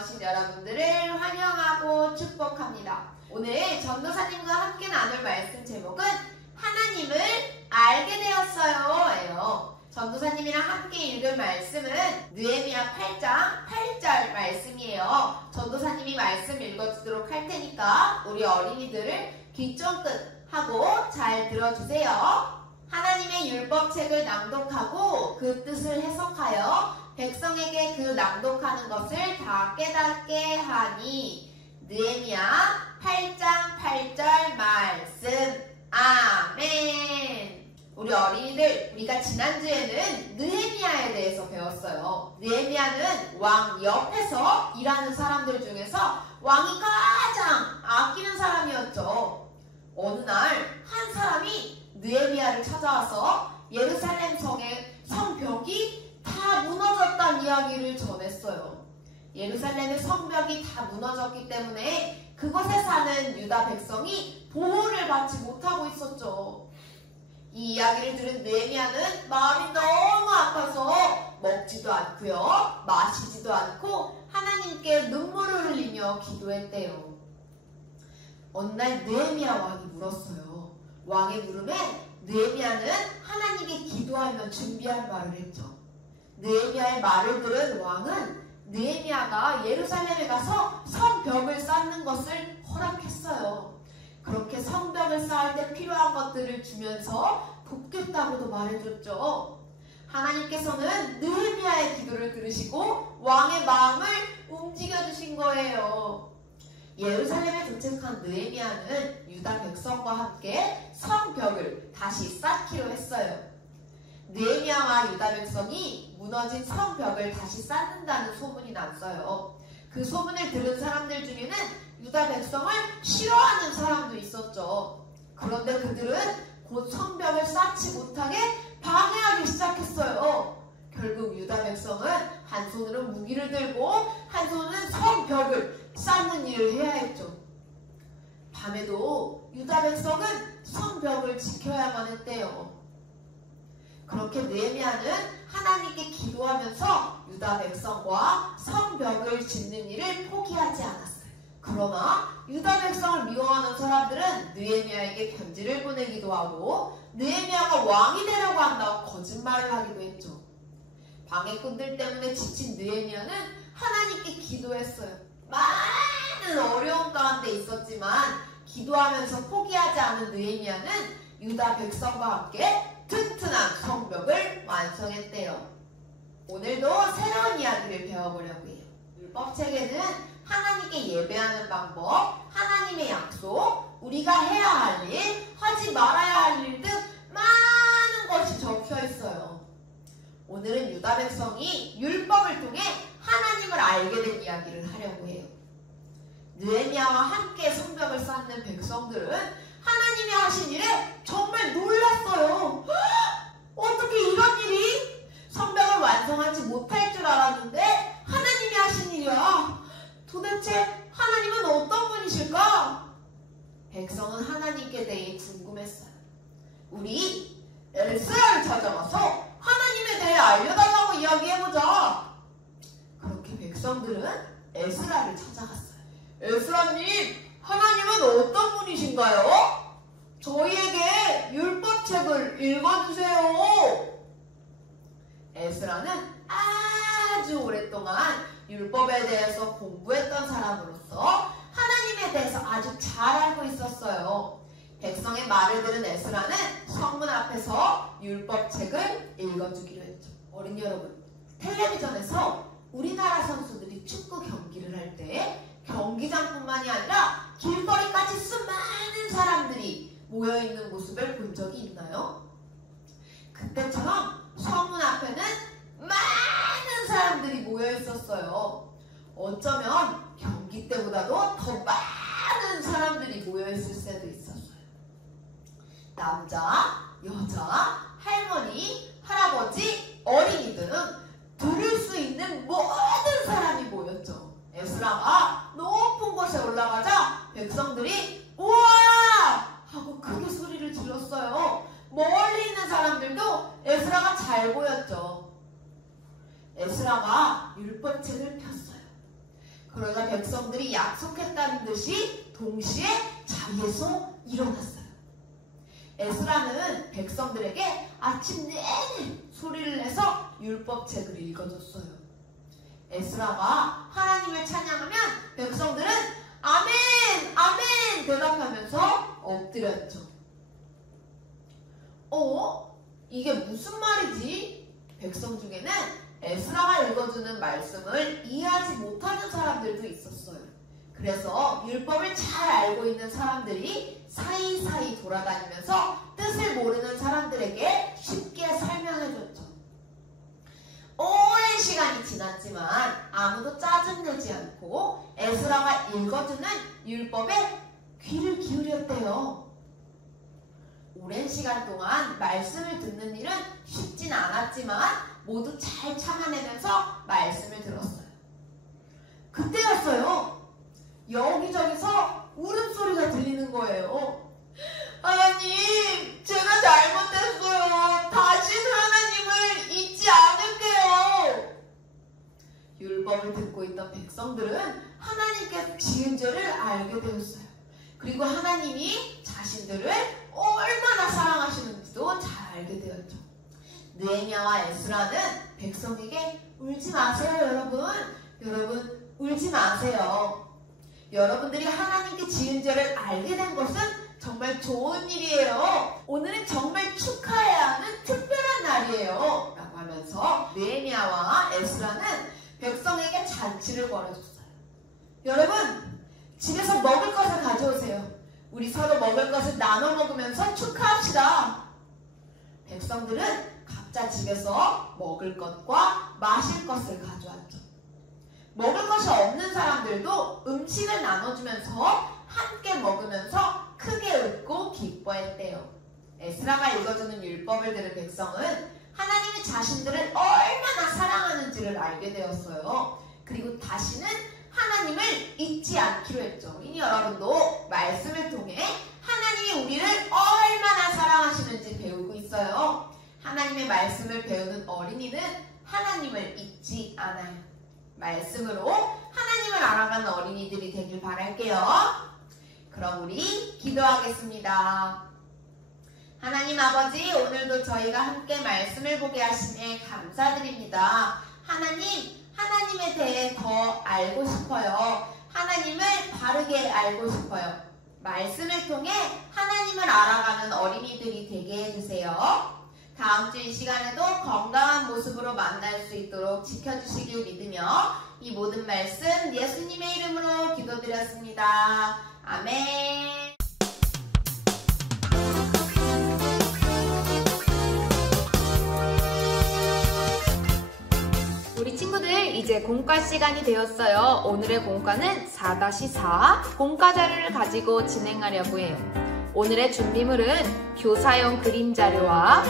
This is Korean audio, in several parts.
나오신 여러분들을 환영하고 축복합니다. 오늘 전도사님과 함께 나눌 말씀 제목은 하나님을 알게 되었어요 예요. 전도사님이랑 함께 읽을 말씀은 느헤미야 8장 8절 말씀이에요. 전도사님이 말씀 읽어주도록 할 테니까 우리 어린이들을 귀 쫑긋 하고 잘 들어주세요. 하나님의 율법책을 낭독하고 그 뜻을 해석하여 백성에게 그 낭독하는 것을 다 깨닫게 하니. 느헤미야 8장 8절 말씀. 아멘. 우리 어린이들, 우리가 지난주에는 느헤미야에 대해서 배웠어요. 느헤미야는 왕 옆에서 일하는 사람들 중에서 왕이 가장 아끼는 사람이었죠. 어느 날 한 사람이 느헤미야를 찾아와서 예루살렘 성의 성벽이 다 무너졌다는 이야기를 전했어요. 예루살렘의 성벽이 다 무너졌기 때문에 그곳에 사는 유다 백성이 보호를 받지 못하고 있었죠. 이 이야기를 들은 느헤미야는 마음이 너무 아파서 먹지도 않고요, 마시지도 않고 하나님께 눈물을 흘리며 기도했대요. 어느 날 느헤미야 왕이 물었어요. 왕의 물음에 느헤미야는 하나님께 기도하며 준비할 말을 했죠. 느헤미야의 말을 들은 왕은 느헤미야가 예루살렘에 가서 성벽을 쌓는 것을 허락했어요. 그렇게 성벽을 쌓을 때 필요한 것들을 주면서 돕겠다고도 말해줬죠. 하나님께서는 느헤미야의 기도를 들으시고 왕의 마음을 움직여주신 거예요. 예루살렘에 도착한 느헤미야는 유다 백성과 함께 성벽을 다시 쌓기로 했어요. 느헤미야와 유다 백성이 무너진 성벽을 다시 쌓는다는 소문이 났어요. 그 소문을 들은 사람들 중에는 유다 백성을 싫어하는 사람도 있었죠. 그런데 그들은 곧 성벽을 쌓지 못하게 방해하기 시작했어요. 결국 유다 백성은 한 손으로 무기를 들고 한 손은 성벽을 쌓는 일을 해야 했죠. 밤에도 유다 백성은 성벽을 지켜야만 했대요. 그렇게 느헤미야는 하나님께 기도하면서 유다 백성과 성벽을 짓는 일을 포기하지 않았어요. 그러나 유다 백성을 미워하는 사람들은 느헤미야에게 편지를 보내기도 하고 느헤미야가 왕이 되려고 한다고 거짓말을 하기도 했죠. 방해꾼들 때문에 지친 느헤미야는 하나님께 기도했어요. 많은 어려움 가운데 있었지만 기도하면서 포기하지 않은 느헤미야는 유다 백성과 함께 튼튼한 성벽을 완성했대요. 오늘도 새로운 이야기를 배워보려고 해요. 율법책에는 하나님께 예배하는 방법, 하나님의 약속, 우리가 해야 할 일, 하지 말아야 할 일 등 많은 것이 적혀 있어요. 오늘은 유다 백성이 율법을 통해 하나님을 알게 된 이야기를 하려고 해요. 느헤미야와 함께 성벽을 쌓는 백성들은 하나님이 하신 일에 정말 놀랐어요. 어떻게 이런 일이? 성벽을 완성하지 못할 줄 알았는데 하나님이 하신 일이야. 도대체 하나님은 어떤 분이실까? 백성은 하나님께 대해 궁금했어요. 우리 에스라를 찾아가서 하나님에 대해 알려달라고 이야기해보자. 그렇게 백성들은 에스라를 찾아갔어요. 에스라님, 하나님은 어떤 분이신가요? 저희에게 율법책을 읽어주세요. 에스라는 아주 오랫동안 율법에 대해서 공부했던 사람으로서 하나님에 대해서 아주 잘 알고 있었어요. 백성의 말을 들은 에스라는 성문 앞에서 율법책을 읽어주기로 했죠. 어린이 여러분, 텔레비전에서 우리나라 선수들이 축구 경기를 할 때 경기장뿐만이 아니라 길거리까지 수많은 사람들이 모여있는 모습을 본 적이 있나요? 그때처럼 성문 앞에는 많은 사람들이 모여있었어요. 어쩌면 경기 때보다도 더 많은 사람들이 모여있을 수도 있었어요. 남자, 여자, 할머니, 할아버지, 어린이 등 들을 수 있는 모든 사람이 모였죠. 에스라가 높은 곳에 올라가자 백성들이 우와! 하고 크게 소리를 질렀어요. 멀리 있는 사람들도 에스라가 잘 보였죠. 에스라가 율법책을 폈어요. 그러자 백성들이 약속했다는 듯이 동시에 자리에서 일어났어요. 에스라는 백성들에게 아침 내내 소리를 내서 율법책을 읽어줬어요. 에스라가 하나님을 찬양하면 백성들은 아멘! 아멘! 대답하면서 엎드렸죠. 이게 무슨 말이지? 백성 중에는 에스라가 읽어주는 말씀을 이해하지 못하는 사람들도 있었어요. 그래서 율법을 잘 알고 있는 사람들이 사이사이 돌아다니면서 뜻을 모르는 사람들에게 쉽게 설명해줬죠. 오랜 시간이 지났지만 아무도 짜증내지 않고 에스라가 읽어주는 율법에 귀를 기울였대요. 오랜 시간 동안 말씀을 듣는 일은 쉽진 않았지만 모두 잘 참아내면서 말씀을 들었어요. 그때였어요. 여기저기서 울음소리가 들리는 거예요. 하나님, 제가 잘못했어요. 다시는 하나님을 잊지 않을게요. 율법을 듣고 있던 백성들은 하나님께서 지은 죄를 알게 되었어요. 그리고 하나님이 자신들을 얼마나 사랑하시는지도 잘 알게 되었죠. 느헤미야와 에스라는 백성에게 울지 마세요, 여러분. 여러분, 울지 마세요. 여러분들이 하나님께 지은 죄를 알게 된 것은 정말 좋은 일이에요. 오늘은 정말 축하해야 하는 특별한 날이에요. 라고 하면서 느헤미야와 에스라는 백성에게 잔치를 벌여줬어요. 여러분, 집에서 먹을 것을 가져오세요. 우리 서로 먹을 것을 나눠 먹으면서 축하합시다. 백성들은 각자 집에서 먹을 것과 마실 것을 가져왔죠. 먹을 것이 없는 사람들도 음식을 나눠주면서 함께 먹으면서 크게 웃고 기뻐했대요. 에스라가 읽어주는 율법을 들은 백성은 하나님이 자신들을 얼마나 사랑하는지를 알게 되었어요. 그리고 다시는 하나님을 잊지 않기로 했죠. 이니 여러분도 말씀을 통해 하나님이 우리를 얼마나 사랑하시는지 배우고 있어요. 하나님의 말씀을 배우는 어린이는 하나님을 잊지 않아요. 말씀으로 하나님을 알아가는 어린이들이 되길 바랄게요. 그럼 우리 기도하겠습니다. 하나님 아버지, 오늘도 저희가 함께 말씀을 보게 하시네 감사드립니다. 하나님에 대해 더 알고 싶어요. 하나님을 바르게 알고 싶어요. 말씀을 통해 하나님을 알아가는 어린이들이 되게 해주세요. 다음 주 이 시간에도 건강한 모습으로 만날 수 있도록 지켜주시길 믿으며 이 모든 말씀 예수님의 이름으로 기도드렸습니다. 아멘. 우리 친구들, 이제 공과 시간이 되었어요. 오늘의 공과는 4-4 공과 자료를 가지고 진행하려고 해요. 오늘의 준비물은 교사용 그림 자료와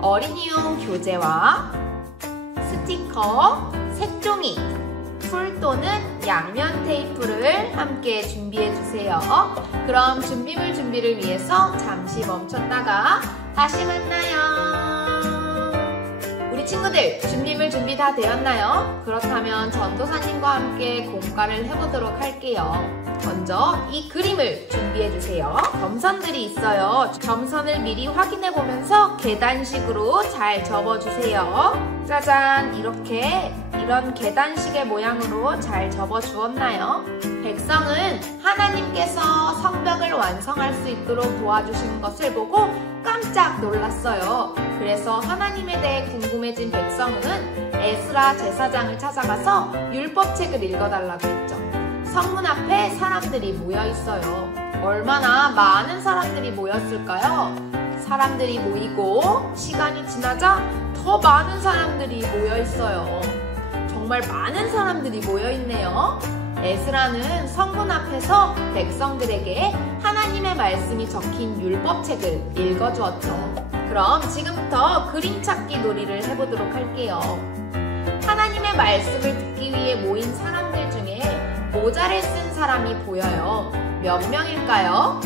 어린이용 교재와 스티커, 색종이, 풀 또는 양면 테이프를 함께 준비해 주세요. 그럼 준비물 준비를 위해서 잠시 멈췄다가 다시 만나요. 우리 친구들, 준비물 준비 다 되었나요? 그렇다면 전도사님과 함께 공과를 해보도록 할게요. 먼저 이 그림을 준비해주세요. 점선들이 있어요. 점선을 미리 확인해보면서 계단식으로 잘 접어주세요. 짜잔, 이런 계단식의 모양으로 잘 접어주었나요? 백성은 하나님께서 성벽을 완성할 수 있도록 도와주신 것을 보고 깜짝 놀랐어요. 그래서 하나님에 대해 궁금해진 백성은 에스라 제사장을 찾아가서 율법책을 읽어달라고 했죠. 성문 앞에 사람들이 모여있어요. 얼마나 많은 사람들이 모였을까요? 사람들이 모이고 시간이 지나자 더 많은 사람들이 모여있어요. 정말 많은 사람들이 모여있네요. 에스라는 성문 앞에서 백성들에게 하나님의 말씀이 적힌 율법책을 읽어주었죠. 그럼 지금부터 그림 찾기 놀이를 해보도록 할게요. 하나님의 말씀을 듣기 위해 모인 사람들 중에 모자를 쓴 사람이 보여요. 몇 명일까요?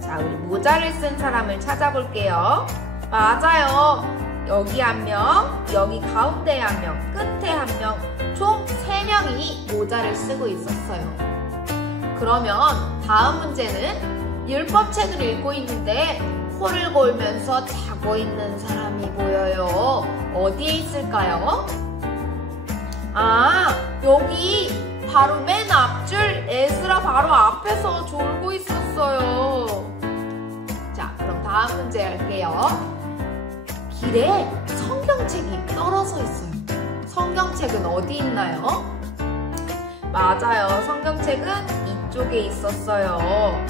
자, 우리 모자를 쓴 사람을 찾아볼게요. 맞아요. 여기 한 명, 여기 가운데에 한 명, 끝에 한 명, 총 3명이 모자를 쓰고 있었어요. 그러면 다음 문제는 율법책을 읽고 있는데 코를 골면서 자고 있는 사람이 보여요. 어디에 있을까요? 아, 여기 바로 맨 앞줄 에스라 바로 앞에서 졸고 있었어요. 자, 그럼 다음 문제 할게요. 길에 성경책이 떨어져 있어요. 성경책은 어디 있나요? 맞아요. 성경책은 이쪽에 있었어요.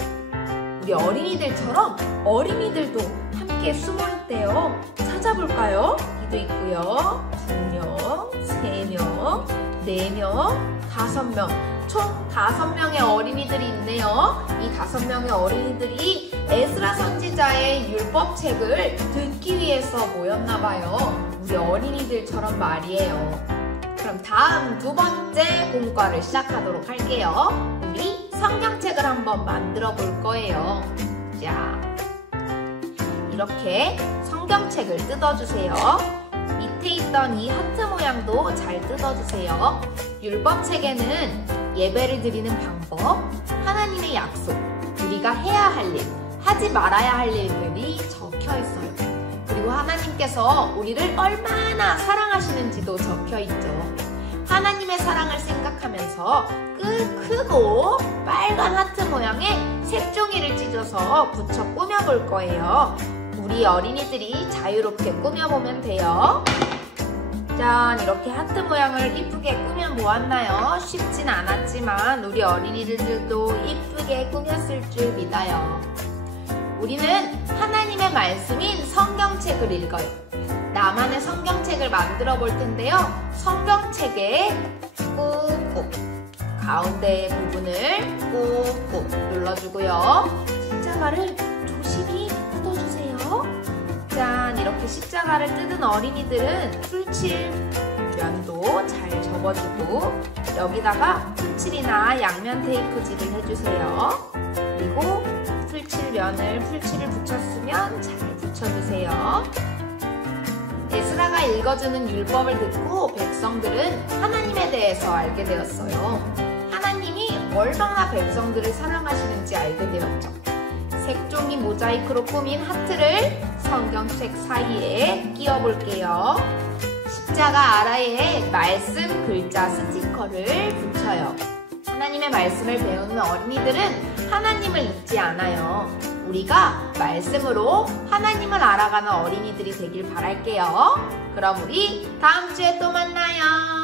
우리 어린이들처럼 어린이들도 함께 숨어 있대요. 찾아볼까요? 여기도 있고요. 2명, 3명, 4명, 5명. 총 5명의 어린이들이 있네요. 이 5명의 어린이들이 에스라 선지자의 율법책을 듣기 위해서 모였나 봐요. 우리 어린이들처럼 말이에요. 그럼 다음 2번째 공과를 시작하도록 할게요. 우리 성경책을 한번 만들어 볼 거예요. 자, 이렇게 성경책을 뜯어주세요. 밑에 있던 이 하트 모양도 잘 뜯어주세요. 율법책에는 예배를 드리는 방법, 하나님의 약속, 우리가 해야 할 일, 하지 말아야 할 일들이 적혀 있어요. 그리고 하나님께서 우리를 얼마나 사랑하시는지도 적혀 있죠. 하나님의 사랑을 생각하면서 크고 빨간 하트 모양의 색종이를 찢어서 붙여 꾸며볼 거예요. 우리 어린이들이 자유롭게 꾸며보면 돼요. 짠, 이렇게 하트 모양을 이쁘게 꾸며 보았나요? 쉽진 않았지만 우리 어린이들도 이쁘게 꾸몄을 줄 믿어요. 우리는 하나님의 말씀인 성경책을 읽어요. 나만의 성경책을 만들어 볼 텐데요. 성경책에 꾹꾹 가운데 부분을 꾹꾹 눌러주고요. 십자가를 조심히 뜯어주세요. 짠, 이렇게 십자가를 뜯은 어린이들은 풀칠 면도 잘 접어주고 여기다가 풀칠이나 양면 테이프질을 해주세요. 그리고 풀칠면을 풀칠을 붙였으면 잘 붙여주세요. 에스라가 읽어주는 율법을 듣고 백성들은 하나님에 대해서 알게 되었어요. 하나님이 얼마나 백성들을 사랑하시는지 알게 되었죠. 색종이 모자이크로 꾸민 하트를 성경책 사이에 끼워 볼게요. 십자가 아래에 말씀 글자 스티커를 붙여요. 하나님의 말씀을 배우는 어린이들은 하나님을 잊지 않아요. 우리가 말씀으로 하나님을 알아가는 어린이들이 되길 바랄게요. 그럼 우리 다음 주에 또 만나요.